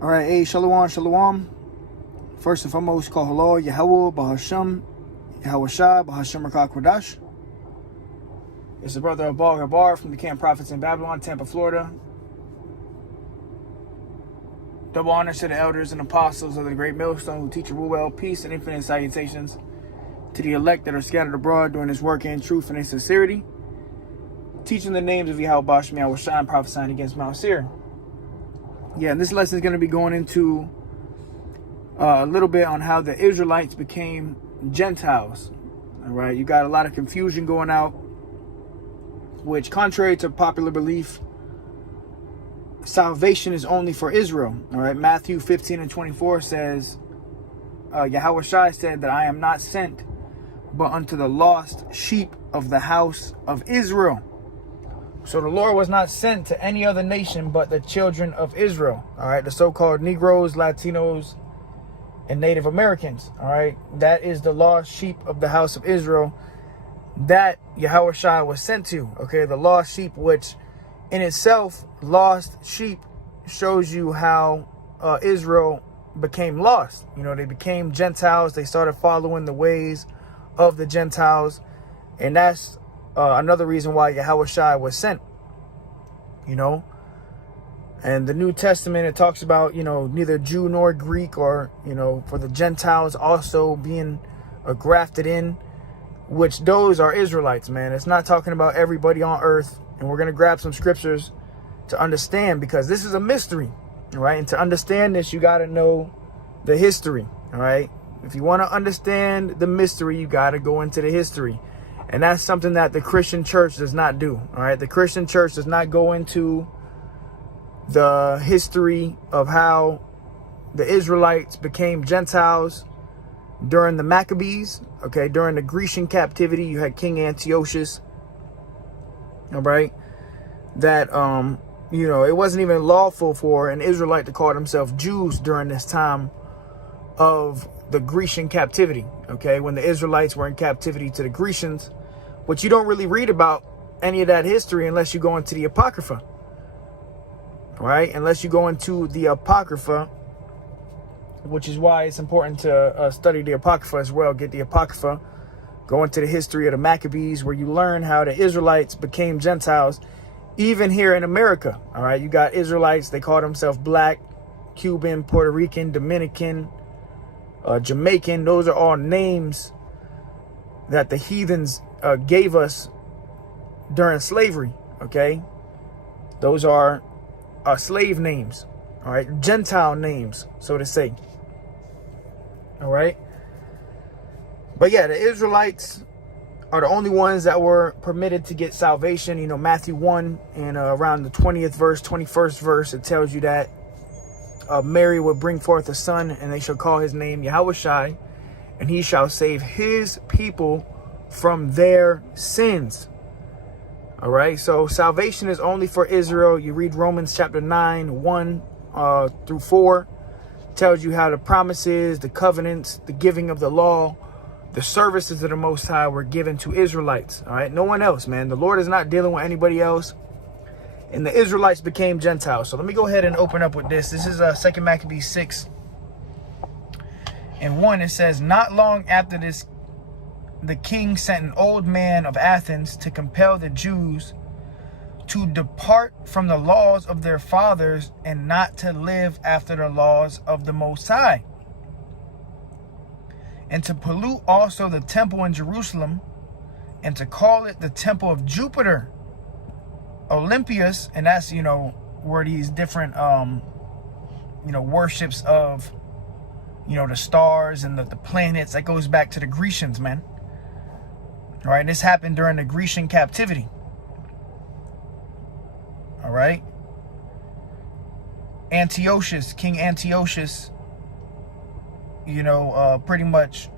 All right, hey, shalom, shalom. First and foremost, call hello, Yahweh, Bahasham, Yahweh Shai, Bahasham Rakah Kodash. It's the brother of Baal Gabar from the Camp Prophets in Babylon, Tampa, Florida. Double honors to the elders and apostles of the great millstone who teach rule well, peace and infinite salutations to the elect that are scattered abroad doing this work in truth and in sincerity, teaching the names of Yahweh Basham, Yahweh Shai, and prophesying against Mount Seir. Yeah, and this lesson is going to be going into a little bit on how the Israelites became Gentiles. All right, you got a lot of confusion going out, which, contrary to popular belief, salvation is only for Israel. All right, Matthew 15:24 says, Yahweh Shai said that I am not sent but unto the lost sheep of the house of Israel. So the Lord was not sent to any other nation but the children of Israel. All right, the so-called Negroes, Latinos, and Native Americans. All right, that is the lost sheep of the house of Israel that Yahweh Shai was sent to. Okay, the lost sheep, which in itself, lost sheep shows you how Israel became lost. You know, they became Gentiles. They started following the ways of the Gentiles. And that's another reason why Yahweh Shai was sent. You know, and the New Testament, it talks about, you know, neither Jew nor Greek, or, you know, for the Gentiles also being grafted in, which those are Israelites, man. It's not talking about everybody on earth. And we're going to grab some scriptures to understand, because this is a mystery, all right? And to understand this, you got to know the history, all right? If you want to understand the mystery, you got to go into the history. And that's something that the Christian church does not do, all right? The Christian church does not go into the history of how the Israelites became Gentiles during the Maccabees, okay? During the Grecian captivity, you had King Antiochus, all right? That, you know, it wasn't even lawful for an Israelite to call themselves Jews during this time of the Grecian captivity, okay? When the Israelites were in captivity to the Grecians, which you don't really read about any of that history unless you go into the Apocrypha, right? Unless you go into the Apocrypha, which is why it's important to study the Apocrypha as well. Get the Apocrypha, go into the history of the Maccabees, where you learn how the Israelites became Gentiles, even here in America, all right? You got Israelites, they call themselves Black, Cuban, Puerto Rican, Dominican, Jamaican. Those are all names that the heathens gave us during slavery, okay? Those are slave names, all right? Gentile names, so to say, all right? But yeah, the Israelites are the only ones that were permitted to get salvation. You know, Matthew 1 and around the 20th verse, 21st verse, it tells you that Mary will bring forth a son, and they shall call his name Yahweh Shai, and he shall save his people from their sins. All right, so salvation is only for Israel. You read Romans chapter 9, 1 through 4, tells you how the promises, the covenants, the giving of the law, the services of the Most High were given to Israelites. All right, no one else, man. The Lord is not dealing with anybody else. And the Israelites became Gentiles. So let me go ahead and open up with this. This is 2 Maccabees 6 and 1. It says, not long after this, the king sent an old man of Athens to compel the Jews to depart from the laws of their fathers and not to live after the laws of the Most High, and to pollute also the temple in Jerusalem, and to call it the temple of Jupiter, Olympius. And that's, you know, where these different, you know, worships of, you know, the stars and the planets, that goes back to the Grecians, man. All right, this happened during the Grecian captivity. All right. Antiochus, King Antiochus, you know, pretty much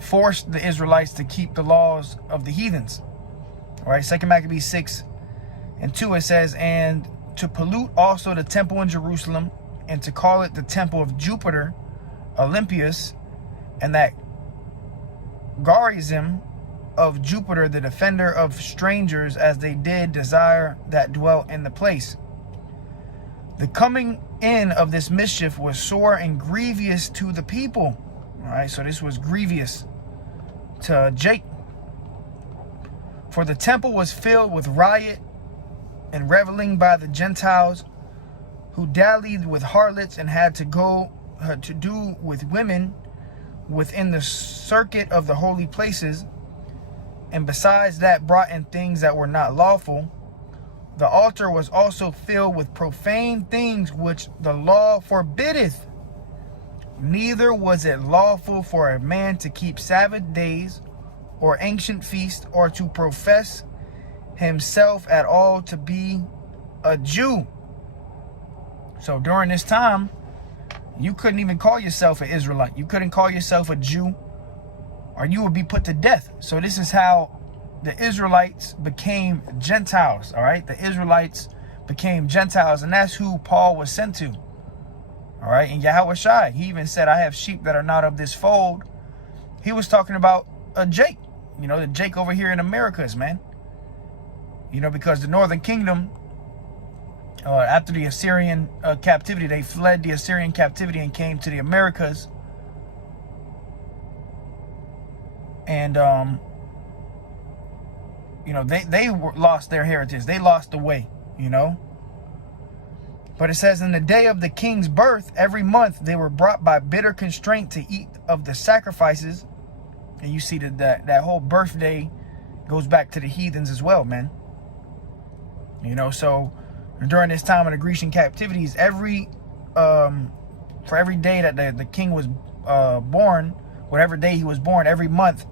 forced the Israelites to keep the laws of the heathens. All right, 2 Maccabees 6 and 2, it says, and to pollute also the temple in Jerusalem, and to call it the temple of Jupiter, Olympius, and that Garizim of Jupiter, the defender of strangers, as they did desire that dwelt in the place. The coming in of this mischief was sore and grievous to the people. All right, so this was grievous to Jake. For the temple was filled with riot and reveling by the Gentiles, who dallied with harlots and had to do with women within the circuit of the holy places, and besides that brought in things that were not lawful. The altar was also filled with profane things which the law forbiddeth. Neither was it lawful for a man to keep Sabbath days or ancient feasts, or to profess himself at all to be a Jew. So during this time, you couldn't even call yourself an Israelite. You couldn't call yourself a Jew, or you would be put to death. So this is how the Israelites became Gentiles. All right, the Israelites became Gentiles, and that's who Paul was sent to. All right, and Yahushua, he even said, I have sheep that are not of this fold. He was talking about a Jake, you know, the Jake over here in Americas, man. You know, because the northern kingdom, after the Assyrian captivity, they fled the Assyrian captivity and came to the Americas. And, you know, they lost their heritage. They lost the way, you know. But it says, in the day of the king's birth, every month they were brought by bitter constraint to eat of the sacrifices. And you see that whole birthday goes back to the heathens as well, man. You know, so during this time of the Grecian captivities, for every day that the king was born, whatever day he was born, every month,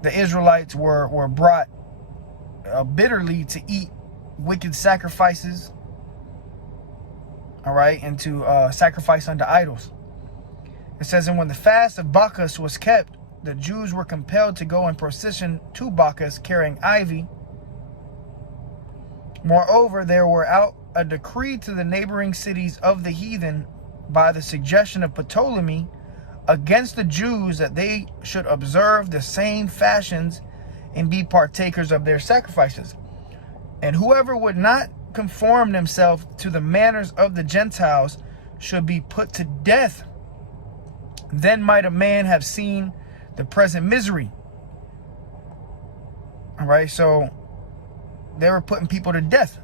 the Israelites were brought bitterly to eat wicked sacrifices, all right, and to sacrifice unto idols. It says, and when the fast of Bacchus was kept, the Jews were compelled to go in procession to Bacchus carrying ivy. Moreover, there were out a decree to the neighboring cities of the heathen by the suggestion of Ptolemy against the Jews, that they should observe the same fashions and be partakers of their sacrifices. And whoever would not conform themselves to the manners of the Gentiles should be put to death. Then might a man have seen the present misery. All right, so they were putting people to death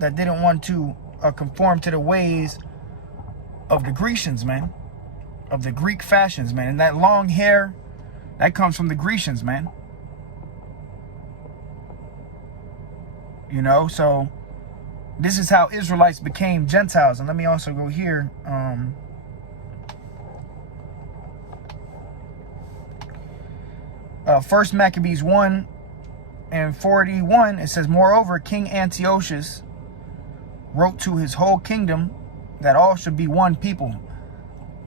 that didn't want to conform to the ways of the Grecians, man, of the Greek fashions, man. And that long hair, that comes from the Grecians, man. You know, so this is how Israelites became Gentiles. And let me also go here. First Maccabees 1:41, it says, moreover, King Antiochus wrote to his whole kingdom that all should be one people.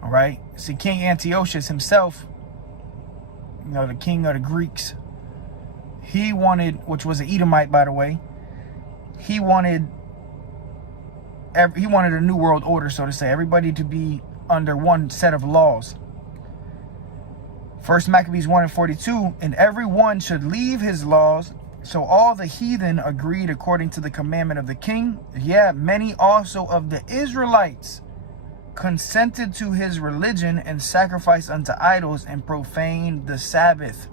All right. See, King Antiochus himself, you know, the king of the Greeks, he wanted, which was an Edomite, by the way, he wanted a new world order, so to say, everybody to be under one set of laws. First Maccabees 1:42, and every one should leave his laws. So all the heathen agreed according to the commandment of the king. Yeah, many also of the Israelites consented to his religion and sacrificed unto idols and profaned the Sabbath.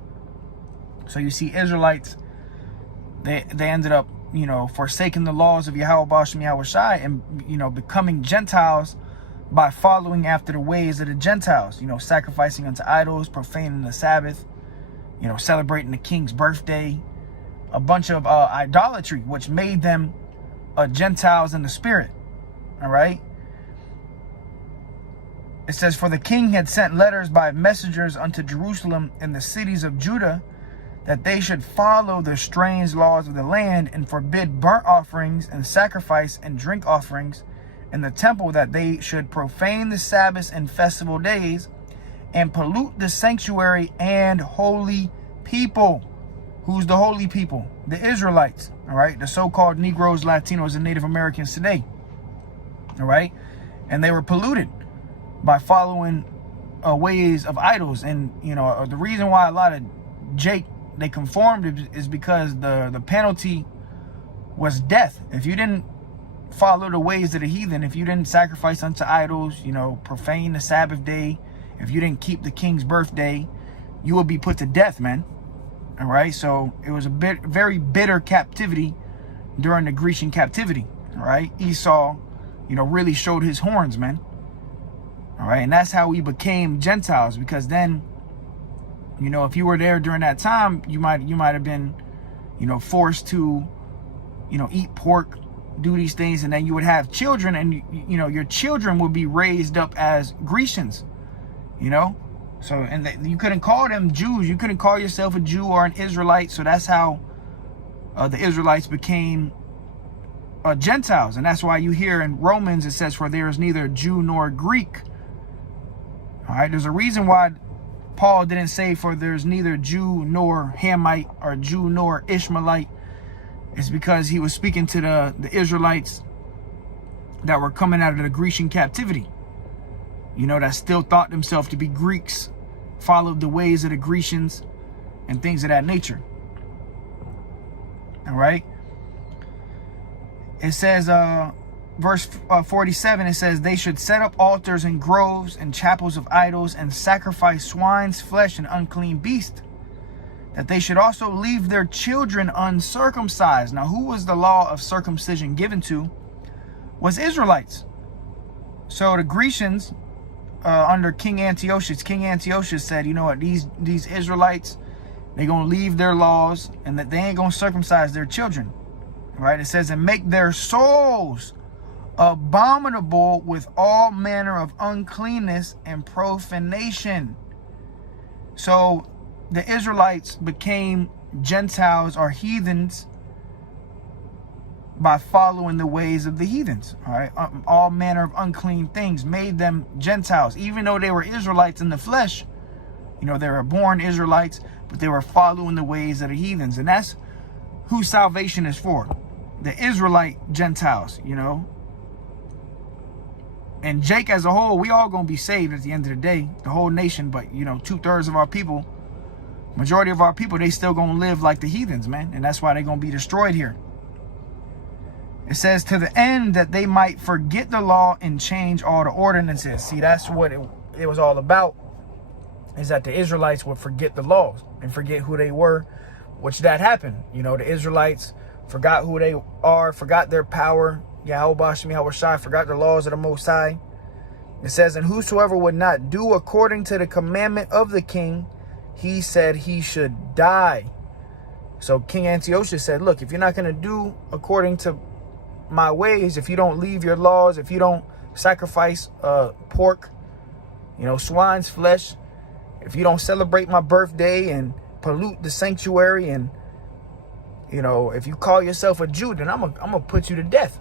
So you see, Israelites, they ended up, you know, forsaking the laws of Yahweh Bashem Yahushai and, you know, becoming Gentiles by following after the ways of the Gentiles, you know, sacrificing unto idols, profaning the Sabbath, you know, celebrating the king's birthday, a bunch of idolatry, which made them Gentiles in the spirit. All right. It says, for the king had sent letters by messengers unto Jerusalem and the cities of Judah, that they should follow the strange laws of the land and forbid burnt offerings and sacrifice and drink offerings in the temple, that they should profane the Sabbaths and festival days and pollute the sanctuary and holy people. Who's the holy people? The Israelites, all right? The so-called Negroes, Latinos, and Native Americans today, all right? And they were polluted by following ways of idols. And, you know, the reason why a lot of they conformed is because the penalty was death. If you didn't follow the ways of the heathen, if you didn't sacrifice unto idols, you know, profane the Sabbath day, if you didn't keep the king's birthday, you would be put to death, man. All right, so it was a very bitter captivity during the Grecian captivity. All right, Esau, you know, really showed his horns, man. All right, and that's how we became Gentiles, because then, you know, if you were there during that time, you might have been, you know, forced to, you know, eat pork, do these things, and then you would have children, and you know, your children would be raised up as Grecians, you know. So, and you couldn't call them Jews. You couldn't call yourself a Jew or an Israelite. So that's how the Israelites became Gentiles. And that's why you hear in Romans, it says, for there is neither Jew nor Greek. All right, there's a reason why Paul didn't say, for there's neither Jew nor Hamite or Jew nor Ishmaelite. It's because he was speaking to the Israelites that were coming out of the Grecian captivity. You know, that still thought themselves to be Greeks, followed the ways of the Grecians and things of that nature. All right. It says, verse 47, it says, they should set up altars and groves and chapels of idols and sacrifice swine's flesh and unclean beast. That they should also leave their children uncircumcised. Now, who was the law of circumcision given to? Was Israelites. So the Grecians, under King Antiochus said, you know what, these Israelites, they're going to leave their laws, and that they ain't going to circumcise their children. Right? It says, and make their souls abominable with all manner of uncleanness and profanation. So the Israelites became Gentiles or heathens by following the ways of the heathens. All right, all manner of unclean things made them Gentiles, even though they were Israelites in the flesh. You know, they were born Israelites, but they were following the ways of the heathens. And that's who salvation is for, the Israelite Gentiles, you know. And Jake as a whole, we all gonna be saved at the end of the day, the whole nation. But, you know, 2/3 of our people, majority of our people, they still gonna live like the heathens, man. And that's why they're gonna be destroyed here. It says, to the end that they might forget the law and change all the ordinances. See, that's what it was all about, is that the Israelites would forget the laws and forget who they were, which that happened. You know, the Israelites forgot who they are, forgot their power. Yahweh forgot the laws of the Most High. It says, and whosoever would not do according to the commandment of the king, he said he should die. So King Antiochus said, look, if you're not going to do according to my ways, if you don't leave your laws, if you don't sacrifice pork, you know, swine's flesh, if you don't celebrate my birthday and pollute the sanctuary, and, you know, if you call yourself a Jew, then I'm gonna put you to death.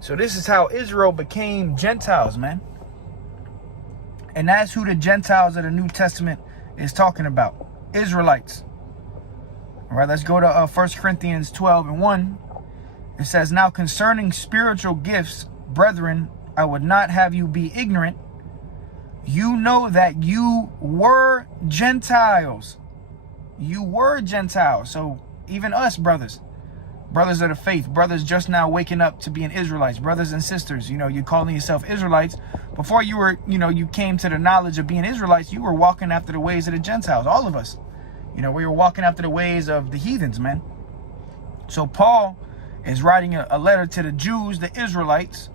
So this is how Israel became Gentiles, man. And that's who the Gentiles of the New Testament is talking about, Israelites. All right, let's go to 1 Corinthians 12:1. It says, now concerning spiritual gifts, brethren, I would not have you be ignorant. You know that you were Gentiles. You were Gentiles. So even us, brothers of the faith, brothers just now waking up to being Israelites, brothers and sisters, you know, you calling yourself Israelites. Before you were, you know, you came to the knowledge of being Israelites, you were walking after the ways of the Gentiles, all of us. You know, we were walking after the ways of the heathens, man. So Paul is writing a letter to the Jews, the Israelites,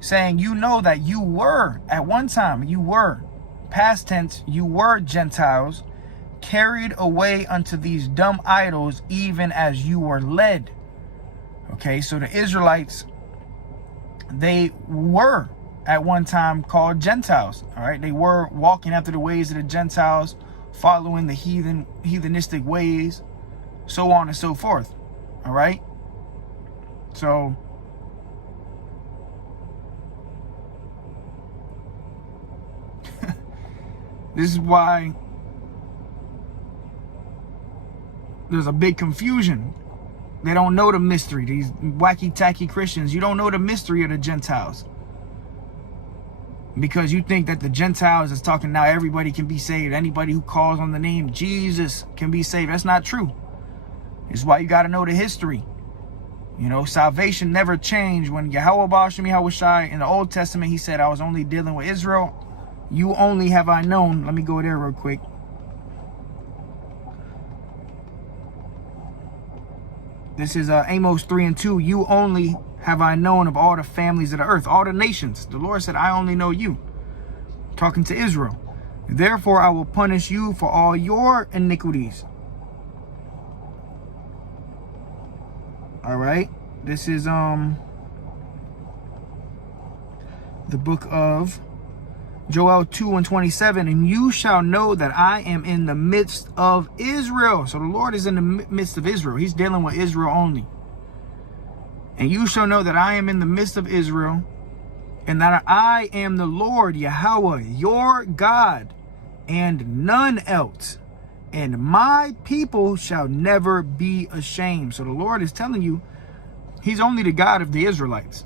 saying, you know that you were, at one time, you were, past tense, you were Gentiles, carried away unto these dumb idols, even as you were led. Okay, so the Israelites, they were at one time called Gentiles. All right, they were walking after the ways of the Gentiles, following the heathenistic ways, so on and so forth. All right. So this is why there's a big confusion. They don't know the mystery. These wacky-tacky Christians, you don't know the mystery of the Gentiles. Because you think that the Gentiles is talking now everybody can be saved. Anybody who calls on the name Jesus can be saved. That's not true. It's why you got to know the history. You know, salvation never changed. When Yahweh Ba'ashem Yahweh Shai in the Old Testament, he said, I was only dealing with Israel. You only have I known. Let me go there real quick. This is Amos 3:2. You only have I known of all the families of the earth, all the nations. The Lord said, I only know you. Talking to Israel. Therefore, I will punish you for all your iniquities. All right. This is the book of Joel 2:27. And you shall know that I am in the midst of Israel. So the Lord is in the midst of Israel. He's dealing with Israel only. And you shall know that I am in the midst of Israel, and that I am the Lord Yahweh, your God, and none else. And my people shall never be ashamed. So the Lord is telling you, he's only the God of the Israelites.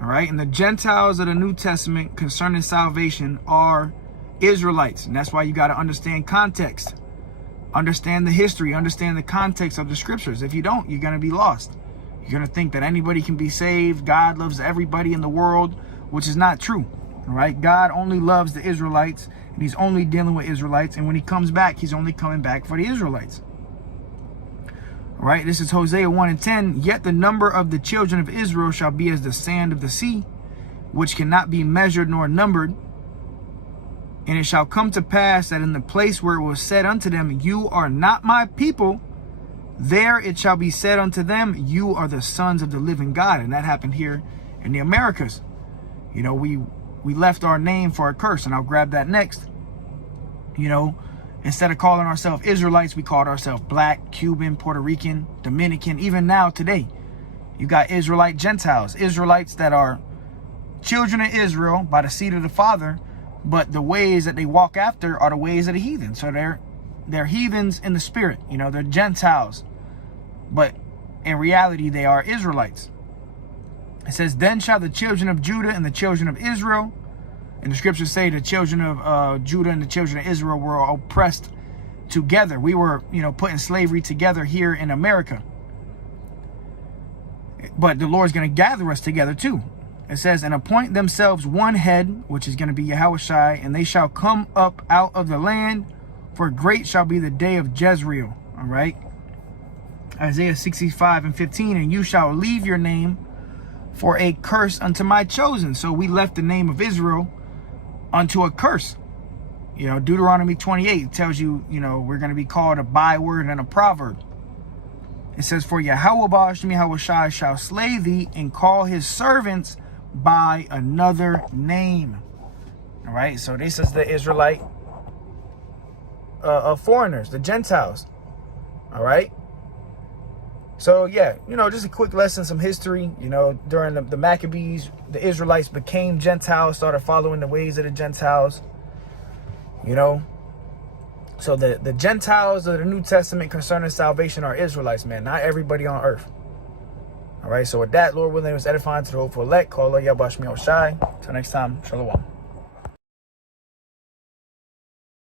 All right. And the Gentiles of the New Testament concerning salvation are Israelites. And that's why you got to understand context. Understand the history. Understand the context of the scriptures. If you don't, you're going to be lost. You're going to think that anybody can be saved. God loves everybody in the world, which is not true. All right. God only loves the Israelites, and he's only dealing with Israelites. And when he comes back, he's only coming back for the Israelites. All right. This is Hosea 1:10. Yet the number of the children of Israel shall be as the sand of the sea, which cannot be measured nor numbered. And it shall come to pass that in the place where it was said unto them, you are not my people, there it shall be said unto them, you are the sons of the living God. And that happened here in the Americas. You know, we left our name for a curse, and I'll grab that next. You know, instead of calling ourselves Israelites, we called ourselves Black, Cuban, Puerto Rican, Dominican. Even now today, you got Israelite Gentiles, Israelites that are children of Israel by the seed of the Father, but the ways that they walk after are the ways of the heathen. So they're heathens in the spirit. You know, they're Gentiles, but in reality, they are Israelites. It says, then shall the children of Judah and the children of Israel, and the scriptures say the children of Judah and the children of Israel were oppressed together. We were, you know, put in slavery together here in America. But the Lord's going to gather us together too. It says, and appoint themselves one head, which is going to be Yahweh Shai, and they shall come up out of the land, for great shall be the day of Jezreel. All right. Isaiah 65:15, and you shall leave your name for a curse unto my chosen. So we left the name of Israel unto a curse. You know, Deuteronomy 28 tells you, you know, we're going to be called a byword and a proverb. It says, for Yahweh Ba'ashem Yahweh Shai shall slay thee and call his servants by another name. All right. So this is the Israelite foreigners, the Gentiles. All right. So, yeah, you know, just a quick lesson, some history. You know, during the Maccabees, the Israelites became Gentiles, started following the ways of the Gentiles. You know, so the Gentiles of the New Testament concerning salvation are Israelites, man, not everybody on earth. All right, so with that, Lord willing, it was edifying to the hopeful elect. Call Allah Yahweh Shai. Till next time, Shalom.